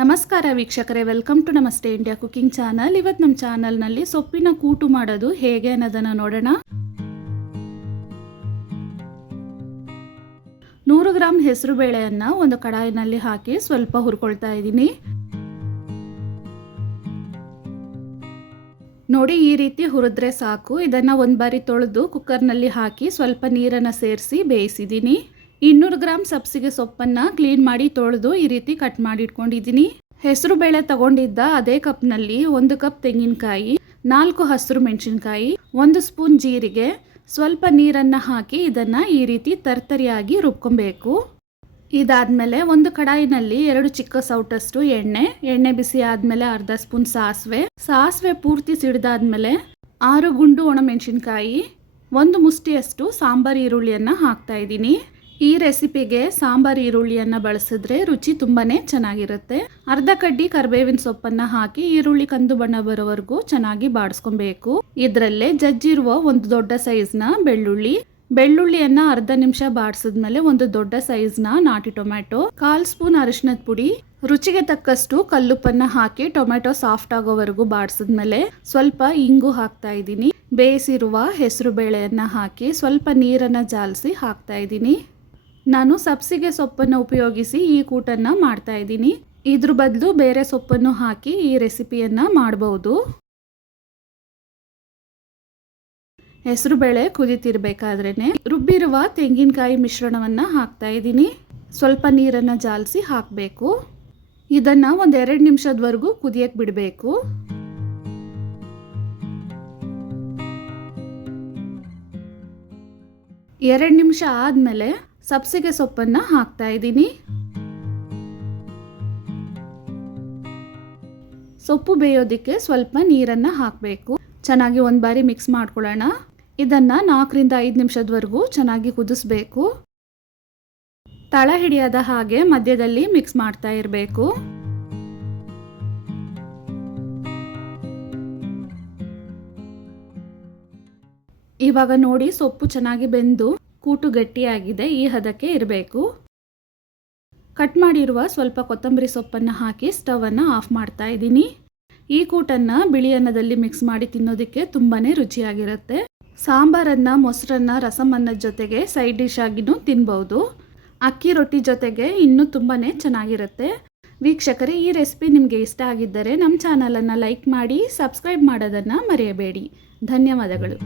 ನಮಸ್ಕಾರ ವೀಕ್ಷಕರೇ, welcome to ನಮಸ್ತೆ ಇಂಡಿಯಾ ಕುಕಿಂಗ್ ಚಾನಲ್. ಇವತ್ತು ನಮ್ಮ ಚಾನಲ್ನಲ್ಲಿ ಸೊಪ್ಪಿನ ಕೂಟು ಮಾಡೋದು ಹೇಗೆ ಅನ್ನೋದನ್ನು ನೋಡೋಣ. 100 ಗ್ರಾಂ ಹೆಸರು ಬೇಳೆಯನ್ನು ಒಂದು ಕಡಾಯಿನಲ್ಲಿ ಹಾಕಿ ಸ್ವಲ್ಪ ಹುರ್ಕೊಳ್ತಾ ಇದ್ದೀನಿ. ನೋಡಿ, ಈ ರೀತಿ ಹುರಿದ್ರೆ ಸಾಕು. ಇದನ್ನು ಒಂದು ಬಾರಿ ತೊಳೆದು ಕುಕ್ಕರ್ನಲ್ಲಿ ಹಾಕಿ ಸ್ವಲ್ಪ ನೀರನ್ನು ಸೇರಿಸಿ ಬೇಯಿಸಿದ್ದೀನಿ. 200 ಗ್ರಾಂ ಸಬ್ಸಿಗೆ ಸೊಪ್ಪನ್ನು ಕ್ಲೀನ್ ಮಾಡಿ ತೊಳೆದು ಈ ರೀತಿ ಕಟ್ ಮಾಡಿ ಇಟ್ಕೊಂಡಿದ್ದೀನಿ. ಹೆಸರು ಬೇಳೆ ತಗೊಂಡಿದ್ದ ಅದೇ ಕಪ್ನಲ್ಲಿ 1 ಕಪ್ ತೆಂಗಿನಕಾಯಿ, 4 ಹಸಿರು ಮೆಣಸಿನಕಾಯಿ, 1 ಸ್ಪೂನ್ ಜೀರಿಗೆ, ಸ್ವಲ್ಪ ನೀರನ್ನು ಹಾಕಿ ಇದನ್ನು ಈ ರೀತಿ ತರ್ತರಿಯಾಗಿ ರುಬ್ಕೊಬೇಕು. ಇದಾದಮೇಲೆ ಒಂದು ಕಡಾಯಿನಲ್ಲಿ 2 ಚಿಕ್ಕ ಸೌಟಷ್ಟು ಎಣ್ಣೆ ಬಿಸಿ ಆದಮೇಲೆ ಅರ್ಧ ಸ್ಪೂನ್ ಸಾಸಿವೆ ಪೂರ್ತಿ ಸಿಡಿದಾದ್ಮೇಲೆ 6 ಗುಂಡು ಒಣಮೆಣಸಿನಕಾಯಿ, 1 ಮುಷ್ಟಿಯಷ್ಟು ಸಾಂಬಾರು ಈರುಳ್ಳಿಯನ್ನು ಹಾಕ್ತಾ ಇದ್ದೀನಿ. ಈ ರೆಸಿಪಿಗೆ ಸಾಂಬಾರು ಈರುಳ್ಳಿಯನ್ನು ಬಳಸಿದ್ರೆ ರುಚಿ ತುಂಬಾನೇ ಚೆನ್ನಾಗಿರುತ್ತೆ. ಅರ್ಧ ಕಡ್ಡಿ ಕರಿಬೇವಿನ ಸೊಪ್ಪನ್ನು ಹಾಕಿ ಈರುಳ್ಳಿ ಕಂದು ಬಣ್ಣ ಬರೋವರೆಗೂ ಚೆನ್ನಾಗಿ ಬಾಡಿಸ್ಕೊಬೇಕು. ಇದರಲ್ಲೇ ಜಜ್ಜಿರುವ ಒಂದು ದೊಡ್ಡ ಸೈಜ್ನ ಬೆಳ್ಳುಳ್ಳಿಯನ್ನ ಅರ್ಧ ನಿಮಿಷ ಬಾಡಿಸಿದ್ಮೇಲೆ ಒಂದು ದೊಡ್ಡ ಸೈಜ್ನ ನಾಟಿ ಟೊಮ್ಯಾಟೊ, 1/4 ಸ್ಪೂನ್ ಅರಿಶಿನದ ಪುಡಿ, ರುಚಿಗೆ ತಕ್ಕಷ್ಟು ಕಲ್ಲುಪ್ಪನ್ನ ಹಾಕಿ ಟೊಮ್ಯಾಟೊ ಸಾಫ್ಟ್ ಆಗೋವರೆಗೂ ಬಾಡಿಸಿದ್ಮೇಲೆ ಸ್ವಲ್ಪ ಇಂಗು ಹಾಕ್ತಾ ಇದ್ದೀನಿ. ಬೇಯಿಸಿರುವ ಹೆಸರು ಬೇಳೆಯನ್ನ ಹಾಕಿ ಸ್ವಲ್ಪ ನೀರನ್ನ ಜಾಲಿಸಿ ಹಾಕ್ತಾ ಇದ್ದೀನಿ. ನಾನು ಸಬ್ಸಿಗೆ ಸೊಪ್ಪನ್ನು ಉಪಯೋಗಿಸಿ ಈ ಕೂಟನ್ನು ಮಾಡ್ತಾ ಇದ್ದೀನಿ. ಇದ್ರ ಬದಲು ಬೇರೆ ಸೊಪ್ಪನ್ನು ಹಾಕಿ ಈ ರೆಸಿಪಿಯನ್ನು ಮಾಡಬಹುದು. ಹೆಸರು ಬೇಳೆ ಕುದಿತಿರ್ಬೇಕಾದ್ರೇನೆ ರುಬ್ಬಿರುವ ತೆಂಗಿನಕಾಯಿ ಮಿಶ್ರಣವನ್ನು ಹಾಕ್ತಾ ಇದ್ದೀನಿ. ಸ್ವಲ್ಪ ನೀರನ್ನು ಜಾಲಿಸಿ ಹಾಕಬೇಕು. ಇದನ್ನು ಒಂದು 2 ನಿಮಿಷದವರೆಗೂ ಕುದಿಯಕ್ಕೆ ಬಿಡಬೇಕು. ಎರಡು ನಿಮಿಷ ಆದಮೇಲೆ ಸಬ್ಸಿಗೆ ಸೊಪ್ಪನ್ನು ಹಾಕ್ತಾ ಇದ್ದೀನಿ. ಸೊಪ್ಪು ಬೇಯೋದಕ್ಕೆ ಸ್ವಲ್ಪ ನೀರನ್ನು ಹಾಕಬೇಕು. ಚೆನ್ನಾಗಿ ಒಂದು ಬಾರಿ ಮಿಕ್ಸ್ ಮಾಡ್ಕೊಳ್ಳೋಣ. ಇದನ್ನು 4 ರಿಂದ 5 ನಿಮಿಷದವರೆಗೂ ಚೆನ್ನಾಗಿ ಕುದಿಸ್ಬೇಕು. ತಳ ಹಿಡಿಯದ ಹಾಗೆ ಮಧ್ಯದಲ್ಲಿ ಮಿಕ್ಸ್ ಮಾಡ್ತಾ ಇರಬೇಕು. ಇವಾಗ ನೋಡಿ, ಸೊಪ್ಪು ಚೆನ್ನಾಗಿ ಬೆಂದು ಕೂಟು ಗಟ್ಟಿಯಾಗಿದೆ. ಈ ಹದಕ್ಕೆ ಇರಬೇಕು. ಕಟ್ ಮಾಡಿರುವ ಸ್ವಲ್ಪ ಕೊತ್ತಂಬರಿ ಸೊಪ್ಪನ್ನು ಹಾಕಿ ಸ್ಟವನ್ನು ಆಫ್ ಮಾಡ್ತಾ ಇದ್ದೀನಿ. ಈ ಕೂಟನ್ನು ಬಿಳಿ ಅನ್ನದಲ್ಲಿ ಮಿಕ್ಸ್ ಮಾಡಿ ತಿನ್ನೋದಕ್ಕೆ ತುಂಬಾ ರುಚಿಯಾಗಿರುತ್ತೆ. ಸಾಂಬಾರನ್ನು, ಮೊಸರನ್ನ, ರಸಮನ್ನದ ಜೊತೆಗೆ ಸೈಡ್ ಡಿಶ್ ಆಗಿನೂ ತಿನ್ಬೋದು. ಅಕ್ಕಿ ರೊಟ್ಟಿ ಜೊತೆಗೆ ಇನ್ನೂ ತುಂಬಾ ಚೆನ್ನಾಗಿರುತ್ತೆ. ವೀಕ್ಷಕರೇ, ಈ ರೆಸಿಪಿ ನಿಮಗೆ ಇಷ್ಟ ಆಗಿದ್ದರೆ ನಮ್ಮ ಚಾನಲನ್ನು ಲೈಕ್ ಮಾಡಿ, ಸಬ್ಸ್ಕ್ರೈಬ್ ಮಾಡೋದನ್ನು ಮರೆಯಬೇಡಿ. ಧನ್ಯವಾದಗಳು.